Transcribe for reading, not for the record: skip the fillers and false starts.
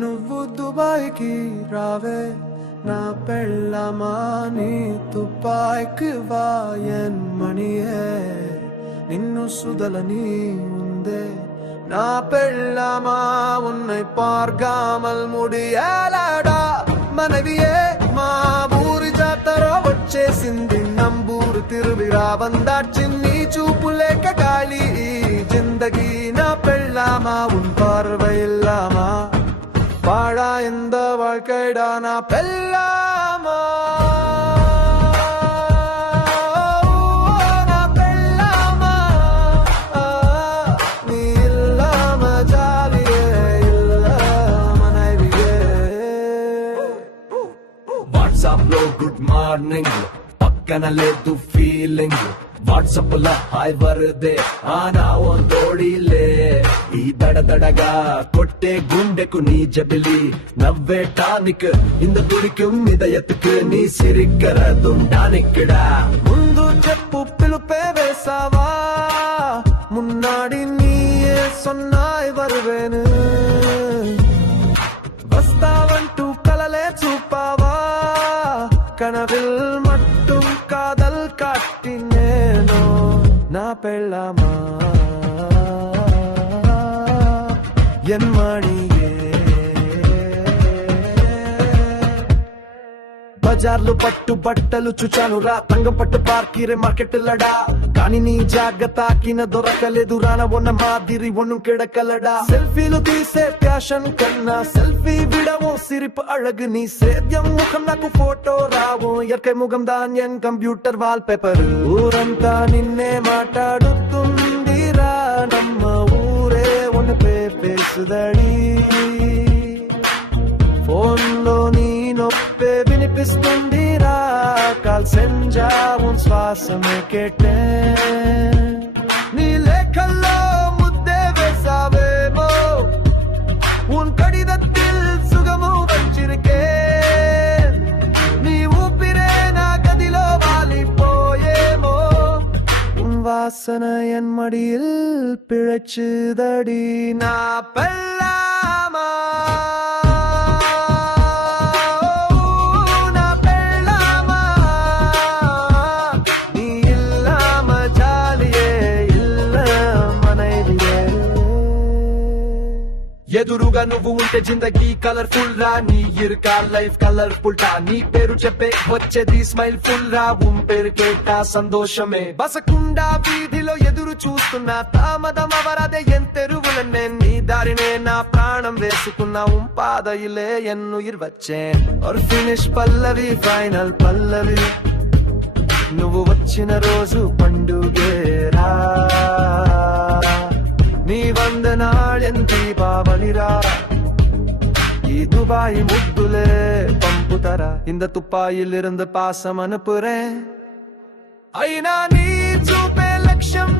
నువ్వు దుబాయ్కి రావే నా పెళ్ళమా నీ తుపాయ్కి వాయన్ మణియే నిన్ను సుదలని ఉందే నా పెళ్ళమా ఉన్నై పార్గామల్ ముడియాలడా మనవియే మా ఊరి జాతర వచ్చేసింది నంబూరు తిరువిరా వందాచింది చూపులేక గాలి జిందగీ నా పెళ్ళామా ఉన్ பார்வையில்லாமா பாழா இந்த வாழ்க்கைடா நான் பெல்லாமா நீ இல்லாம ஜாலியே இல்ல மனைவியே వాట్సాప్ లో గుడ్ మార్నింగ్ పక్కన లేదు ఫీలింగ్ వాట్సాప్ ల హాయ్ వరదే ఆనా ಒಂದೋಡಿಲೇ ಈ ದಡದಡగా కొట్టే గుండెకు నీ జబిలి నవ్వే టానిక్ ఇంద துடிக்கும் இதயத்துக்கு நீ சிரிக்கிறதுண்டானிக்கடா ముందు చెప్పు పిలుపే వేసావా முன்னாடி நீயே சொன்னாய் வருவேன்னு வஸ்தாவன்ட்டு கலலே చూపావా கனவில் மட்டும் காதல் காட்டினேனோ నా పెళ్ళామా என் மணியே బజార్లు పట్టు బట్టలు చూచాను రా తంగం పట్టు పార్కీరే మార్కెట్లడా కానీ నీ జాగ్రత్త తాకిన దొరకలేదు రాన ఉన్న మాదిరి ఒన్ను కిడకలడా సెల్ఫీలు తీసే ప్యాషన్ కన్నా సెల్ఫీ విడవో సిరిపు అழகு నీ సేద్యం ముఖం నాకు ఫోటో రావో ఎర్కై ముఖం ధాన్యం కంప్యూటర్ వాల్ పేపర్ ఊరంతా నిన్నే మాట్లాడుతుందిరా నమ్మ ఊరే ఒన్ను పేసుదడి ఫోన్లో నీ నొప్పే వినిపిస్తుందిరా కాల్ సెంజా ఉన్ శ్వాసమే కేటే నీ లేఖల్లో ముద్దే వేసావేమో ఉన్ కడిదత్తిల్ సుగము వచ్చిరికే నీ ఊపిరే నా గదిలో వాలిపోయేమో உன் வாசனை என் மடியில் பிழைச்சுதடி నా பெல்லாமா ఎదురుగా నువ్వు ఉంటే జిందగీ కలర్ఫుల్ రా నీ ఇరుకా లైఫ్ కలర్ఫుల్ రా నీ పేరు చెప్పే వచ్చేది స్మైల్ ఫుల్ రా పేరు కేట సంతోషమే బసకుండా వీధిలో ఎదురు చూస్తున్నా తామదం అవరదే ఎంతెరువులనే నీ దారినే నా ప్రాణం వేసుకున్నా పాదయిలే ఎన్నుయిర్ వచ్చే और ఫినిష్ పల్లవి ఫైనల్ పల్లవి నువ్వు వచ్చిన రోజు పండుగేరా நீ வந்த நாள் என் தீபாவளிரா ఈ దుబాయ్ ముద్దులే పంపుతరా இந்த துப்பாயில் இருந்து பாசம் அனுப்புறேன் అయినా నీ చూపే లక్ష్యం